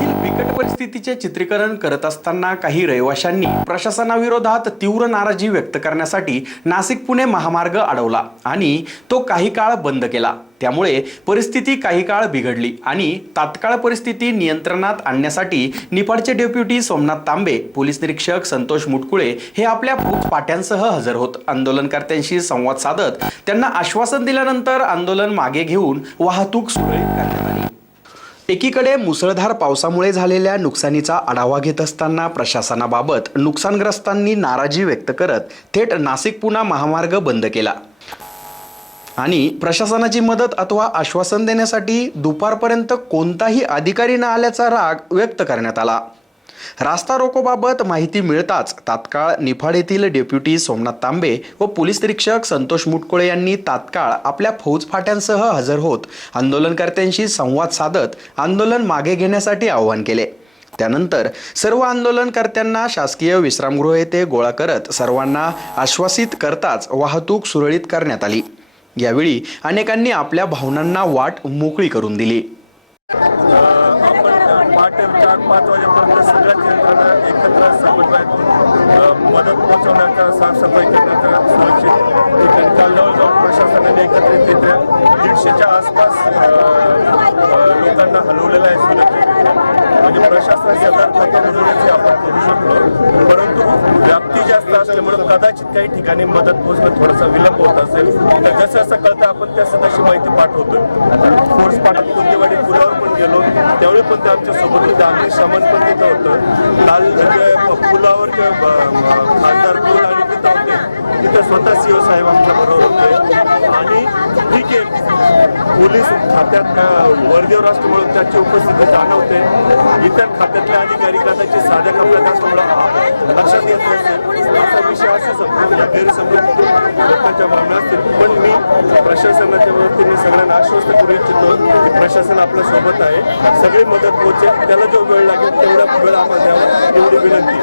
येथील बिकट परिस्थितीचे चित्रीकरण करत असताना काही रहिवाशांनी प्रशासनाविरोधात तीव्र नाराजी व्यक्त करण्यासाठी नाशिक पुणे महामार्ग अडवला आणि तो काही काळ बंद केला. त्यामुळे परिस्थिती काही काळ बिघडली आणि तात्काळ परिस्थिती नियंत्रणात आणण्यासाठी निफाडचे डेप्युटी सोमनाथ तांबे पोलीस निरीक्षक संतोष मुटकुळे हे आपल्या बूथ पाट्यांसह हजर होत. आंदोलनकर्त्यांशी संवाद साधत त्यांना आश्वासन दिल्यानंतर आंदोलन मागे घेऊन वाहतूक सुरळीत करण्यात एकीकडे मुसळधार पावसामुळे झालेल्या नुकसानीचा आढावा घेत असताना प्रशासनाबाबत नुकसानग्रस्तांनी नाराजी व्यक्त करत थेट नाशिक पुणा महामार्ग बंद केला. आणि प्रशासनाची मदत अथवा आश्वासन देण्यासाठी दुपारपर्यंत कोणताही अधिकारी न आल्याचा राग व्यक्त करण्यात आला. रास्ता रोकोबाबत माहिती मिळताच तात्काळ निफाड येथील डेप्युटी सोमनाथ तांबे व पोलीस निरीक्षक संतोष मुटकुळे यांनी तात्काळ आपल्या फौज फाट्यांसह हजर होत आंदोलनकर्त्यांशी संवाद साधत आंदोलन मागे घेण्यासाठी आवाहन केले. त्यानंतर सर्व आंदोलनकर्त्यांना शासकीय विश्रामगृह येथे गोळा करत सर्वांना आश्वासित करताच वाहतूक सुरळीत करण्यात आली. यावेळी अनेकांनी आपल्या भावनांना वाट मोकळी करून दिली. आपण पहाटे चार पाच वाजेपर्यंत सगळ्याच यंत्रणा एकत्र समन्वय करून मदत पोहोचवण्याचा साफसफाई करण्याचा सुरक्षित ठिकाणी काल जवळजवळ प्रशासनाने एकत्रित तिथे दीडशेच्या आसपास लोकांना हलवलेलं आहे सुरक्षित म्हणजे प्रशासन सतर्क होतं म्हणूनच आपण करू शकलो परंतु जास्त असल्यामुळे कदाचित काही ठिकाणी मदत पोहोचणं थोडासा विलंब होत असेल. तर जसं असं कळतं आपण त्या तशी माहिती पाठवतोय. फोर्स पाठवतो कुंदेवाडी पुलावर पण गेलो. त्यावेळी पण ते आमच्यासोबत होते. आम्ही समन पण तिथं होतं. काल पुलावर म्हणजे खासदार पूल आणि तिथं होते. तिथं स्वतः सीओ साहेब आमच्या बरोबर होते. आणि ठीक आहे पोलीस खात्यात का वर्दीवर असल्यामुळे त्याची उपस्थिती जाणवते. इतर खात्यातल्या अधिकारी कदाचित साध्या कपड्यात असल्यामुळे लक्षात येत नसेल. असं विषय असू गैरसमज लोकांच्या भावना असतील. पण मी प्रशासनाच्या वतीने सगळ्यांना आश्वस्त करू इच्छितो की प्रशासन आपल्यासोबत आहे. सगळी मदत पोहोचेल. त्याला जो वेळ लागेल तेवढा वेळ आम्हाला द्यावा. एवढी विनंती.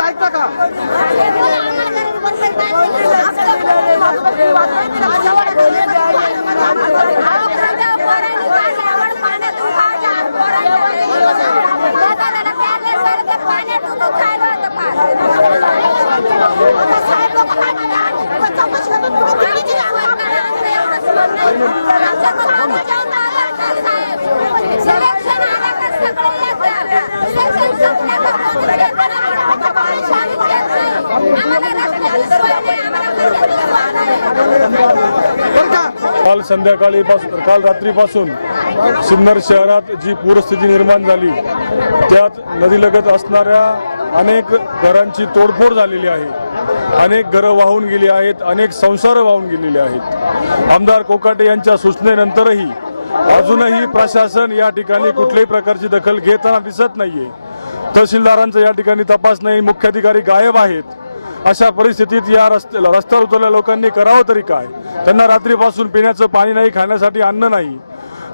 ऐकता का? काल संध्याकाळी काल रात्रीपासून सिन्नर शहरात जी पूरस्थिती निर्माण झाली त्यात नदीलगत असणाऱ्या अनेक घरांची तोडफोड झालेली आहे. अनेक घरं वाहून गेली आहेत अनेक संसार वाहून गेलेले आहेत. आमदार कोकाटे यांच्या सूचनेनंतरही अजूनही प्रशासन या ठिकाणी कुठल्याही प्रकारची दखल घेताना दिसत नाहीये. तहसीलदारांचं या ठिकाणी तपास नाही मुख्याधिकारी गायब आहेत. अशा परिस्थितीत या रस्त्याला रस्त्यावर उतरलेल्या लोकांनी करावं तरी काय? त्यांना रात्रीपासून पिण्याचं पाणी नाही खाण्यासाठी अन्न नाही.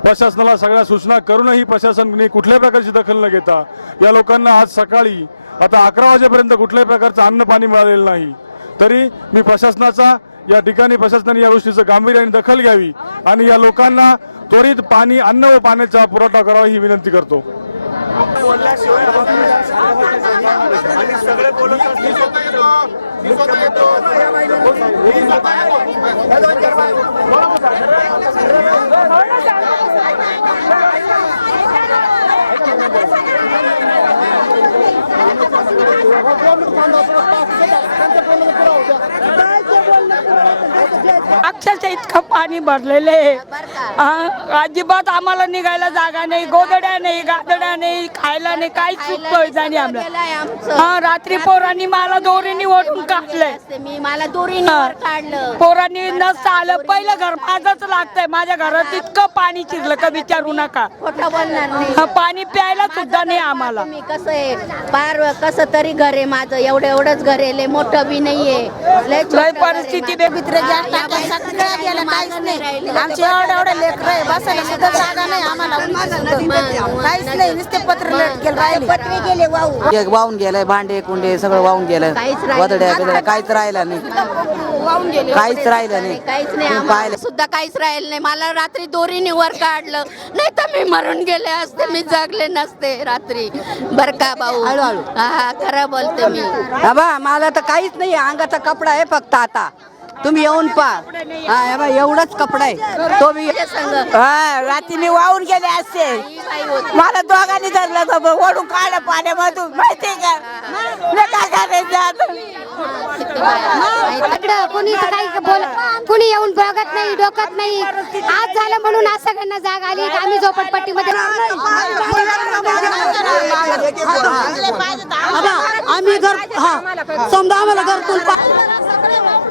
प्रशासनाला सगळ्या सूचना करूनही प्रशासनाने कुठल्याही प्रकारची दखल न घेता या लोकांना आज सकाळी आता अकरा वाजेपर्यंत कुठल्याही प्रकारचं अन्न पाणी मिळालेलं नाही. तरी मी प्रशासनाचा या ठिकाणी प्रशासनाने या गोष्टीचं गांभीर्याने दखल घ्यावी आणि या लोकांना त्वरित पाणी अन्न व पाण्याचा पुरवठा करावा ही विनंती करतो आणि सगळे बोलत असतील अक्षरशः इतकं पाणी भरलेलं आहे. अजिबात आम्हाला निघायला जागा नाही गोदड्या नाही गादड्या नाही खायला नाही काहीच सुख नाही आम्हाला. हा रात्री पोरांनी मला दोरीने ओढून काढलंय मी मला दोरीने काढलं. पोरांनी नसतं आलं पहिलं घर माझंच लागतंय. माझ्या घरात इतकं पाणी शिरलं का विचारू नका. खोटं बोलणार नाही. हा, पाणी प्यायला सुद्धा नाही आम्हाला. मी कसं आहे? पार कसं तरी घर आहे माझं. एवढं एवढंच घर आहे. लय मोठं बी नाहीये. लय परिस्थिती. बेबित्र या बाई सगळं गेलं काय काहीच नाही. आमचे एवढे एवढे लेकर आहे बसायला सुद्धा जागा नाही आम्हाला. काहीच नाही नुसते पत्र लटकेल राहिले. पत्रे गेले वाहू. एक वाहून गेलंय भांडे कुंडे सगळं वाहून गेलं काहीच राहिलं वदड्या नाही. बिदड्या काहीच राहिलं नाही. वाहून गेले काहीच राहिलं नाही. काहीच नाही. आम्हाला पाहिलं. सुद्धा काहीच राहिलं नाही. मला रात्री दोरीने वर काढलं. नाही तर मी मरून गेले असते मी जगले नसते रात्री. बर का भाऊ? हा हा खरं बोलते मी. बाबा मला तर काहीच नाही. अंगाचा कपडा आहे फक्त आता. तुम्ही येऊन पहा. एवढाच कपडा आहे. तो बी हा रात्री वाहून गेले असते मला दोघांनी धरलं तर ओढून काढलं पाण्यामधून. माहितीये का? काय करायचं कुणी काही बोल कुणी येऊन बघत नाही डोकत नाही. आज झालं म्हणून आज सगळ्यांना जाग आली. आम्ही झोपडपट्टीमध्ये आम्ही घर हा समजा आम्हाला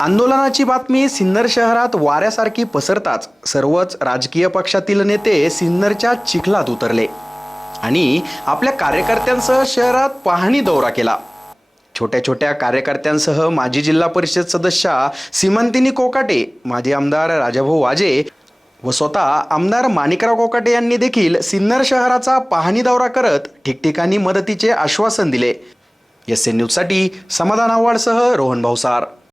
आंदोलनाची बातमी सिन्नर शहरात वाऱ्यासारखी पसरताच सर्वच राजकीय पक्षातील नेते सिन्नरच्या चिखलात उतरले आणि आपल्या कार्यकर्त्यांसह शहरात पाहणी दौरा केला. छोट्या छोट्या कार्यकर्त्यांसह माजी जिल्हा परिषद सदस्या सीमंतिनी कोकाटे माजी आमदार राजाभाऊ वाजे व स्वतः आमदार माणिकराव कोकाटे यांनी देखील सिन्नर शहराचा पाहणी दौरा करत ठिकठिकाणी मदतीचे आश्वासन दिले. एस एन न्यूजसाठी समाधान आव्हाडसह रोहन भाऊसार.